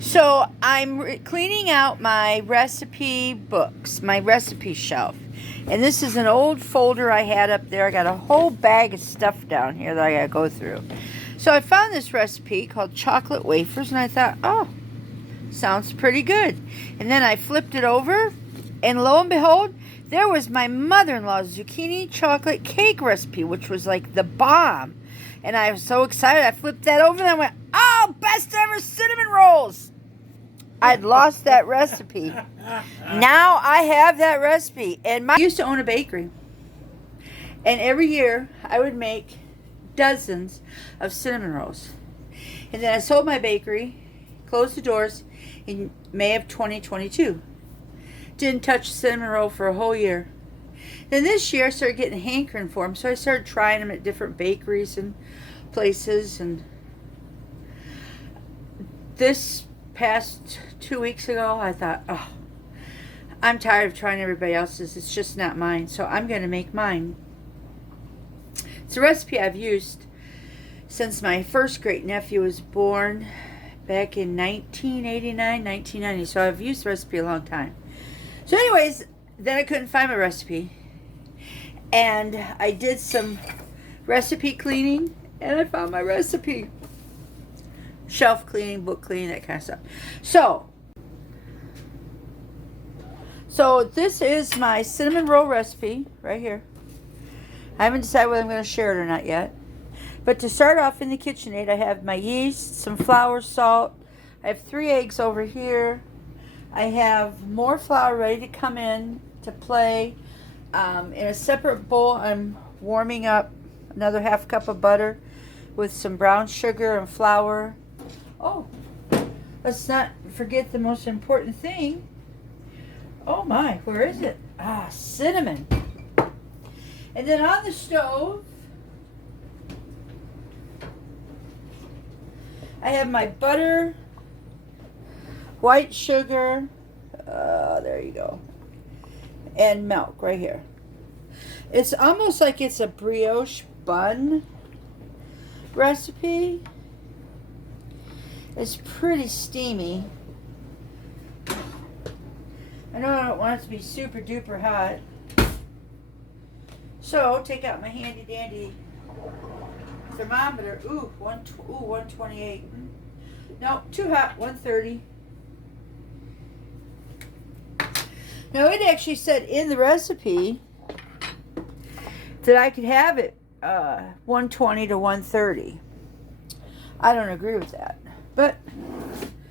So I'm cleaning out my recipe books, my recipe shelf. And this is an old folder I had up there. I got a whole bag of stuff down here that I gotta go through. So I found this recipe called chocolate wafers, and I thought, oh, sounds pretty good. And then I flipped it over, and lo and behold, there was my mother-in-law's zucchini chocolate cake recipe, which was like the bomb. And I was so excited, I flipped that over, and I went, oh, best ever cinnamon rolls. I'd lost that recipe. Now I have that recipe. And I used to own a bakery. And every year I would make dozens of cinnamon rolls. And then I sold my bakery, closed the doors in May of 2022. Didn't touch cinnamon roll for a whole year. Then this year I started getting a hankering for them. So I started trying them at different bakeries and places. And this past 2 weeks ago, I thought, oh, I'm tired of trying everybody else's. It's just not mine. So I'm going to make mine. It's a recipe I've used since my first great nephew was born back in 1989, 1990. So I've used the recipe a long time. So anyways, then I couldn't find my recipe. And I did some recipe cleaning, and I found my recipe. Shelf cleaning, book cleaning, that kind of stuff. So this is my cinnamon roll recipe right here. I haven't decided whether I'm going to share it or not yet. But to start off in the KitchenAid, I have my yeast, some flour, salt. I have 3 eggs over here. I have more flour ready to come in to play. In a separate bowl, I'm warming up another ½ cup of butter with some brown sugar and flour. Oh, let's not forget the most important thing. Oh my, where is it? Ah, cinnamon. And then on the stove, I have my butter, white sugar, there you go, and milk right here. It's almost like it's a brioche bun recipe. It's pretty steamy. I know I don't want it to be super duper hot. So take out my handy dandy thermometer. Ooh, 128. No, too hot, 130. Now it actually said in the recipe that I could have it 120 to 130. I don't agree with that, but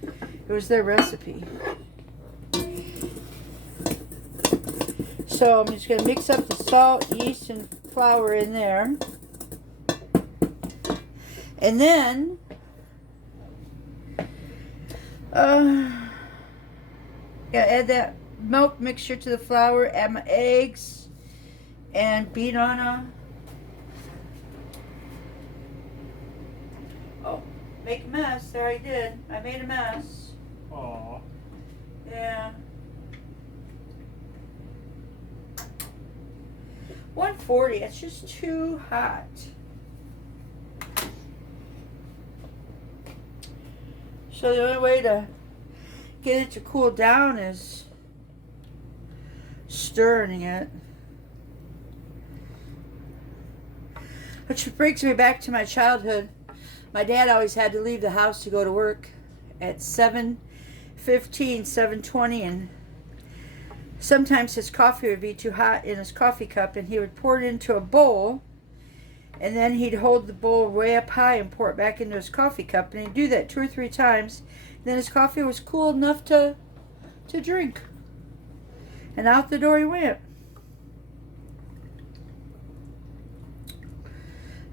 it was their recipe. So I'm just going to mix up the salt, yeast, and flour in there. And then add that milk mixture to the flour, add my eggs, and beat on a... Oh, make a mess. There I did. I made a mess. Aww. Yeah. 140, it's just too hot. So the only way to get it to cool down is stirring it. Which brings me back to my childhood. My dad always had to leave the house to go to work at 7:15, 7:20, and sometimes his coffee would be too hot in his coffee cup, and he would pour it into a bowl, and then he'd hold the bowl way up high and pour it back into his coffee cup, and he'd do that 2 or 3 times. And then his coffee was cool enough to drink. And out the door he went.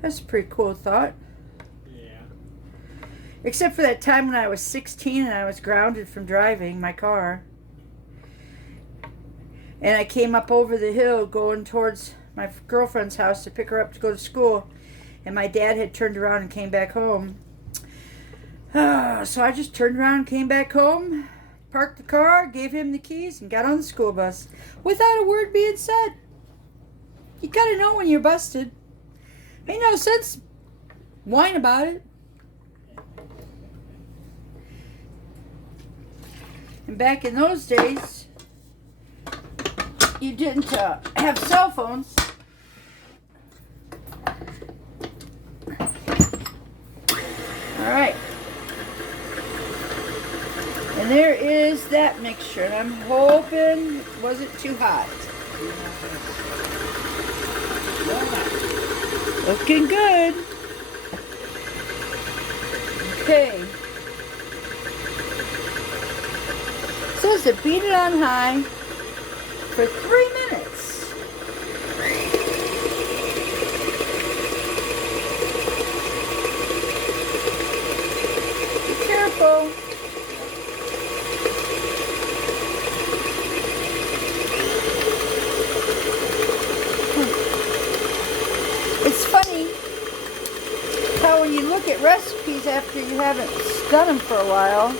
That's a pretty cool thought. Yeah. Except for that time when I was 16 and I was grounded from driving my car. And I came up over the hill going towards my girlfriend's house to pick her up to go to school. And my dad had turned around and came back home. So I just turned around and came back home, parked the car, gave him the keys, and got on the school bus without a word being said. You gotta know when you're busted. Ain't no sense whine about it. And back in those days, you didn't have cell phones. All right. And there is that mixture. And I'm hoping it wasn't too hot. Looking good. Okay. It says to beat it on high for 3 minutes. Be careful. It's funny how when you look at recipes after you haven't done them for a while,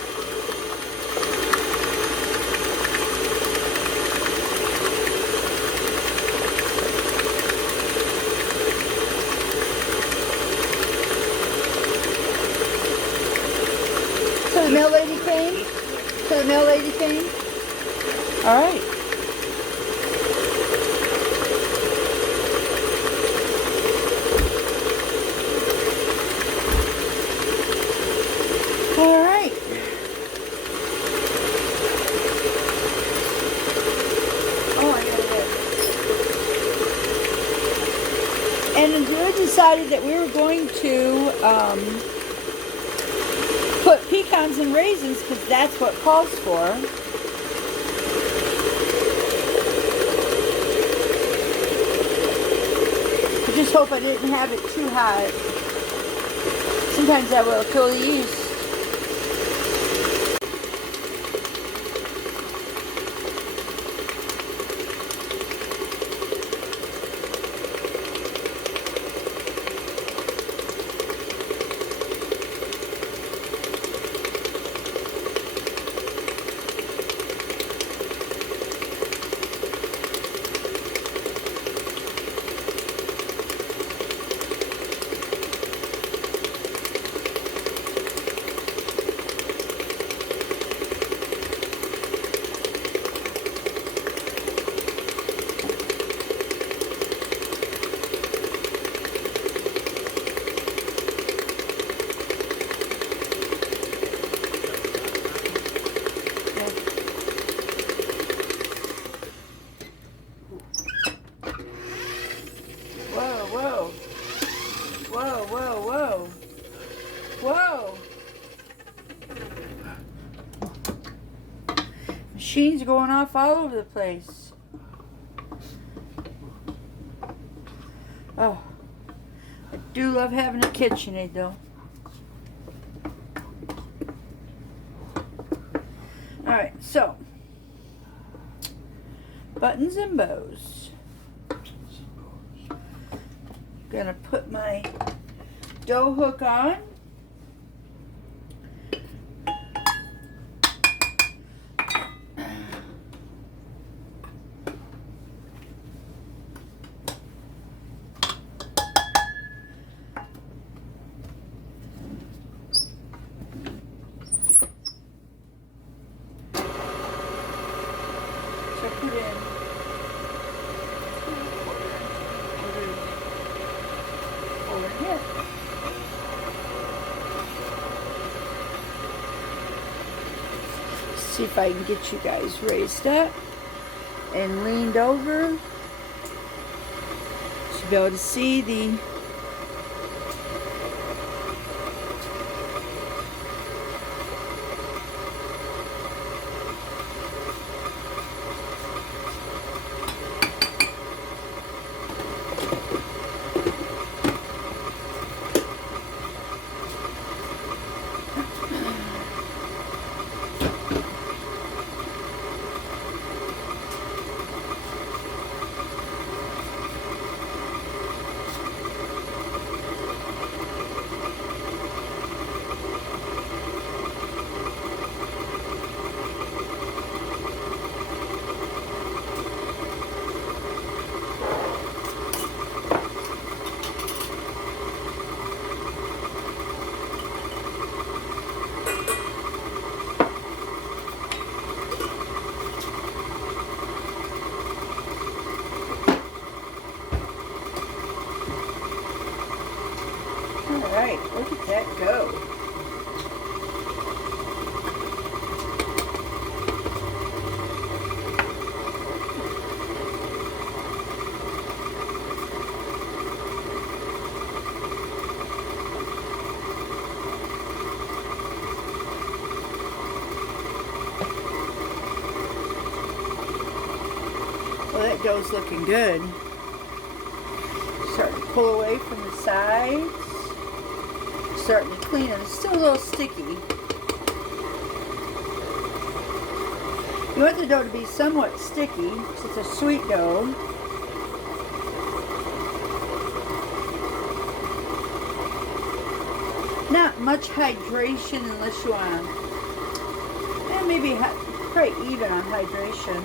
so the mail lady came? So the mail lady came? All right. All right. Oh, I got it. And we decided that we were going to put pecans and raisins because that's what calls for. I just hope I didn't have it too hot. Sometimes that will kill the yeast. Machines going off all over the place. Oh, I do love having a KitchenAid though. Alright, so buttons and bows. Gonna put my dough hook on. So put in over here. See if I can get you guys raised up and leaned over. Should be able to see the right, look at that go. Well, that dough's looking good. Starting to pull away from the sides. Starting to clean it. It's still a little sticky. You want the dough to be somewhat sticky because it's a sweet dough. Not much hydration unless you want to, maybe probably even on hydration.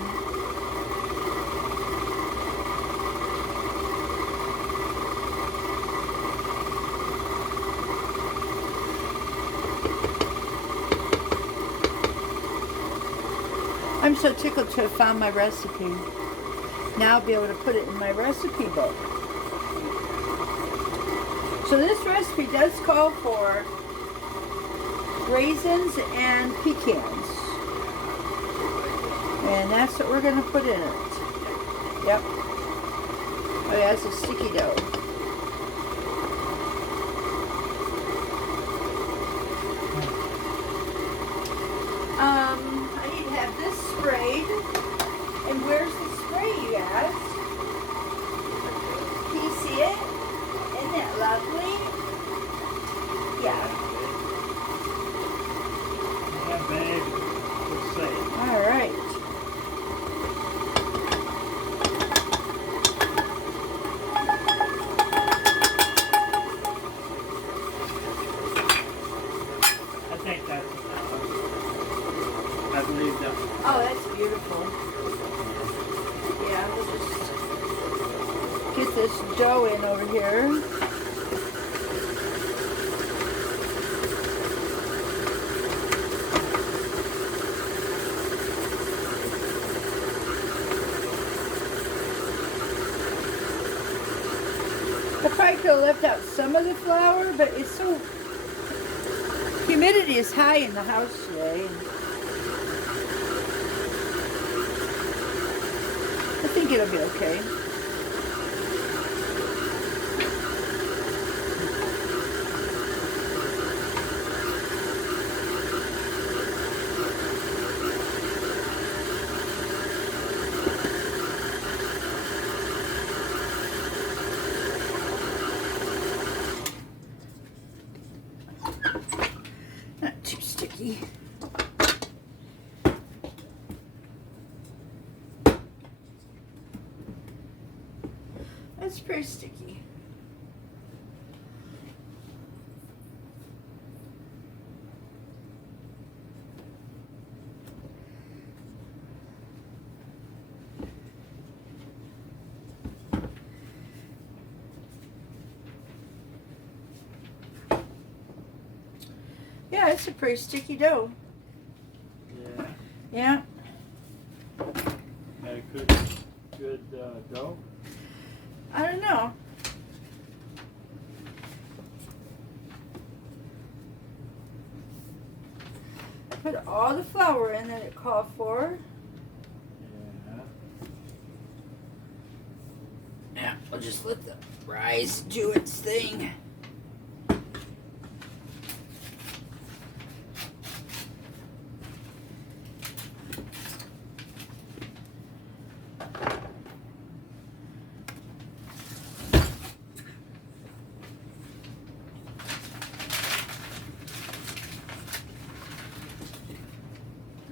I'm so tickled to have found my recipe. Now I'll be able to put it in my recipe book. So this recipe does call for raisins and pecans. And that's what we're going to put in it. Yep. Oh yeah, it's a sticky dough. I need to have this sprayed. And where's the spray, you ask? Can you see it? Isn't that lovely? Yeah. That bag, let's say. All right. I think that's, I believe that. Oh, that's beautiful. Yeah, we'll just get this dough in over here. I probably could have left out some of the flour, but it's so, humidity is high in the house today. I think it'll be okay. Not too sticky. That's pretty sticky. Yeah, it's a pretty sticky dough. Yeah. Yeah. Had a good dough. I don't know. I put all the flour in that it called for. Yeah. Yeah, we'll just let the rice do its thing.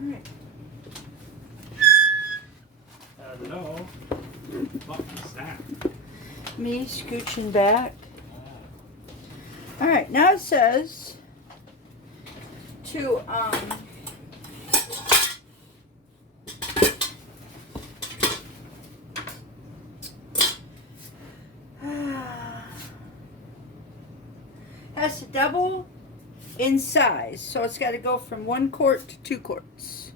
Alright. Hello. What is that? Me scooching back. Alright, now it says to has to double in size, so it's got to go from 1 quart to 2 quarts.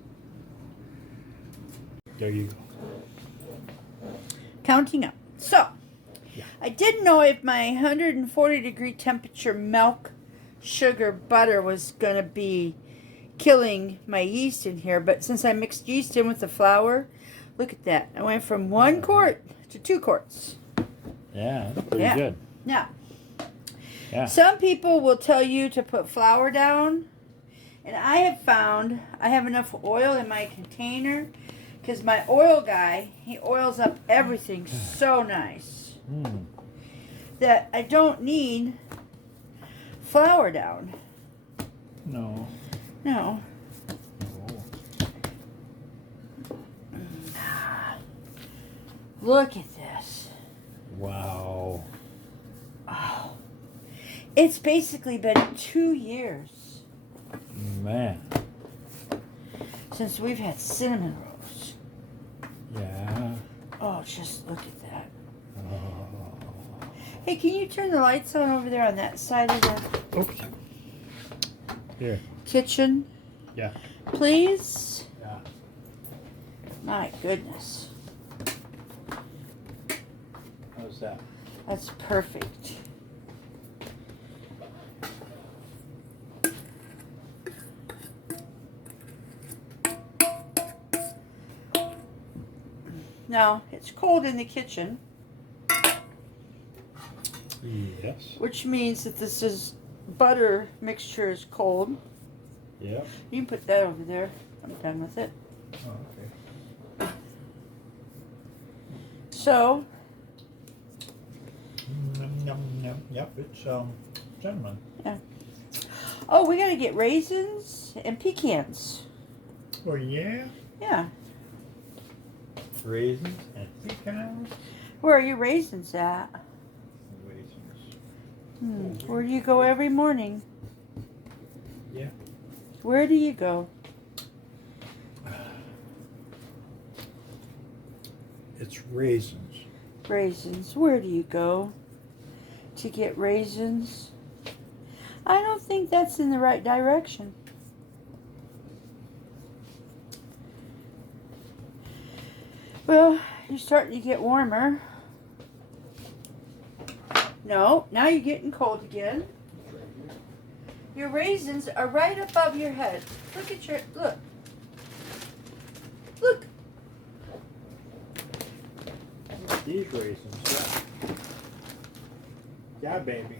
There you go. Counting up. So, Yeah. I didn't know if my 140-degree temperature milk, sugar, butter was going to be killing my yeast in here. But since I mixed yeast in with the flour, look at that. I went from 1 quart to 2 quarts. Yeah, that's pretty Yeah. good. Now, Yeah. some people will tell you to put flour down. And I have found I have enough oil in my container because my oil guy, he oils up everything so nice that I don't need flour down. No. No. Look at this. Wow. Oh. It's basically been 2 years. Man. Since we've had cinnamon rolls. Yeah. Oh, just look at that. Oh. Hey, can you turn the lights on over there on that side of the Oops. Here. kitchen? Yeah. Please? Yeah. My goodness. How's that? That's perfect. Now, it's cold in the kitchen, Yes. which means that this is butter mixture is cold. Yep. You can put that over there. I'm done with it. Oh, okay. So, Yep, it's cinnamon. oh, we gotta get raisins and pecans. Oh yeah. Yeah. Raisins and pecans. Where are your raisins at? Raisins. Where do you go every morning? Yeah. Where do you go? It's raisins. Raisins. Where do you go to get raisins? I don't think that's in the right direction. Well, you're starting to get warmer. No, now you're getting cold again. Your raisins are right above your head. Look at your, look. Look. These raisins. Yeah. Yeah, baby.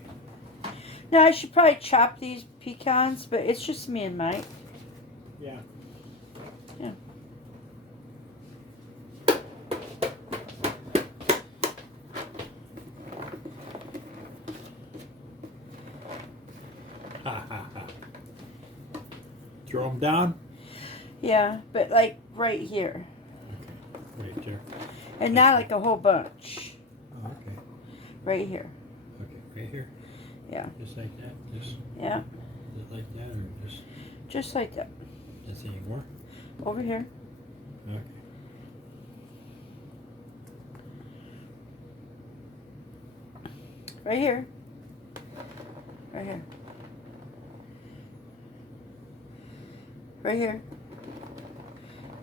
Now I should probably chop these pecans, but it's just me and Mike. Yeah. Yeah. Ha ha ha. Throw them down? Yeah, but like right here. Okay. Right there. And not like a whole bunch. Oh, okay. Right here. Okay. Right here? Yeah. Just like that? Just Yeah. like that or just Just like that. this anymore? Over here. Okay. Right here. Right here. Right here.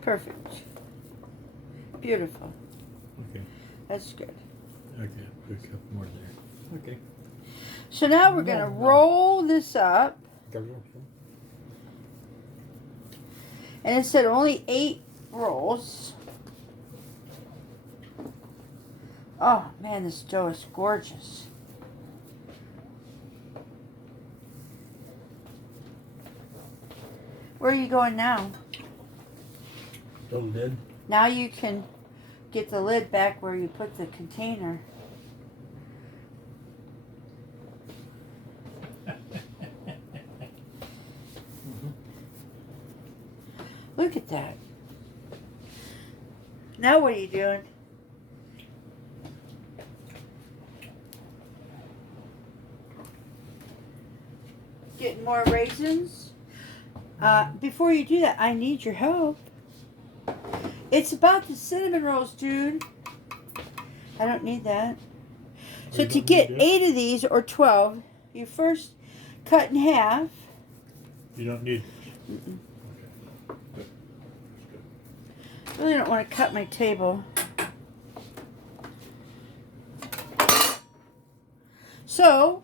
Perfect. Beautiful. Okay. That's good. Okay. Put a couple more there. Okay. So now we're going to roll this up. And it said only 8 rolls. Oh, man, this dough is gorgeous. Where are you going now? The lid. Now you can get the lid back where you put the container. Look at that. Now what are you doing? Getting more raisins? Before you do that, I need your help. It's about the cinnamon rolls, dude. I don't need that. So to get 8 of these, or 12, you first cut in half. You don't need. Mm-mm. Good. That's good. Really don't want to cut my table. So,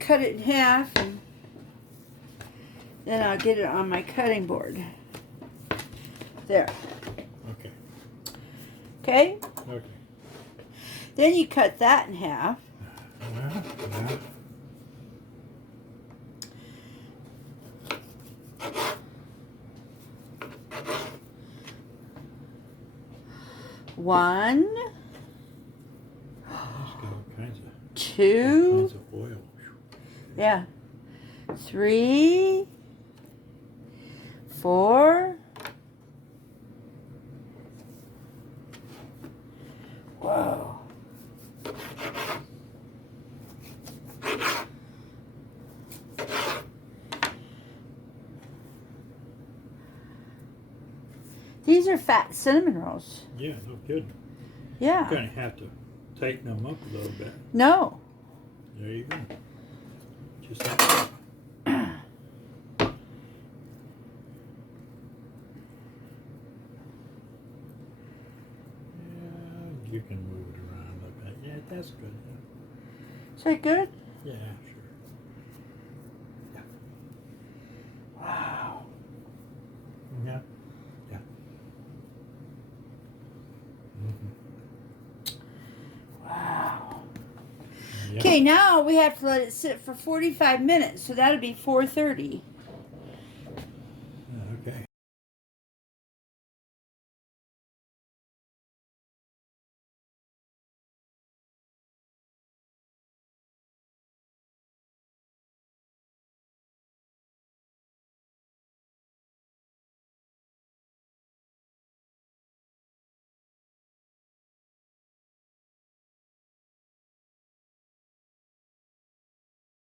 cut it in half, and then I'll get it on my cutting board. There. Okay. Okay? Okay. Then you cut that in half. Yeah. One, It's got all kinds two, of oil. yeah, 3, 4. Whoa. These are fat cinnamon rolls. Yeah, no kidding. Yeah. You're gonna have to tighten them up a little bit. No. There you go. Just like that. Yeah, you can move it around a bit. Yeah, that's good. Is that good? Yeah, sure. Yeah. Wow. Yeah. Yeah. Mm-hmm. Wow. Yeah. Okay, now we have to let it sit for 45 minutes, so that'll be 4:30.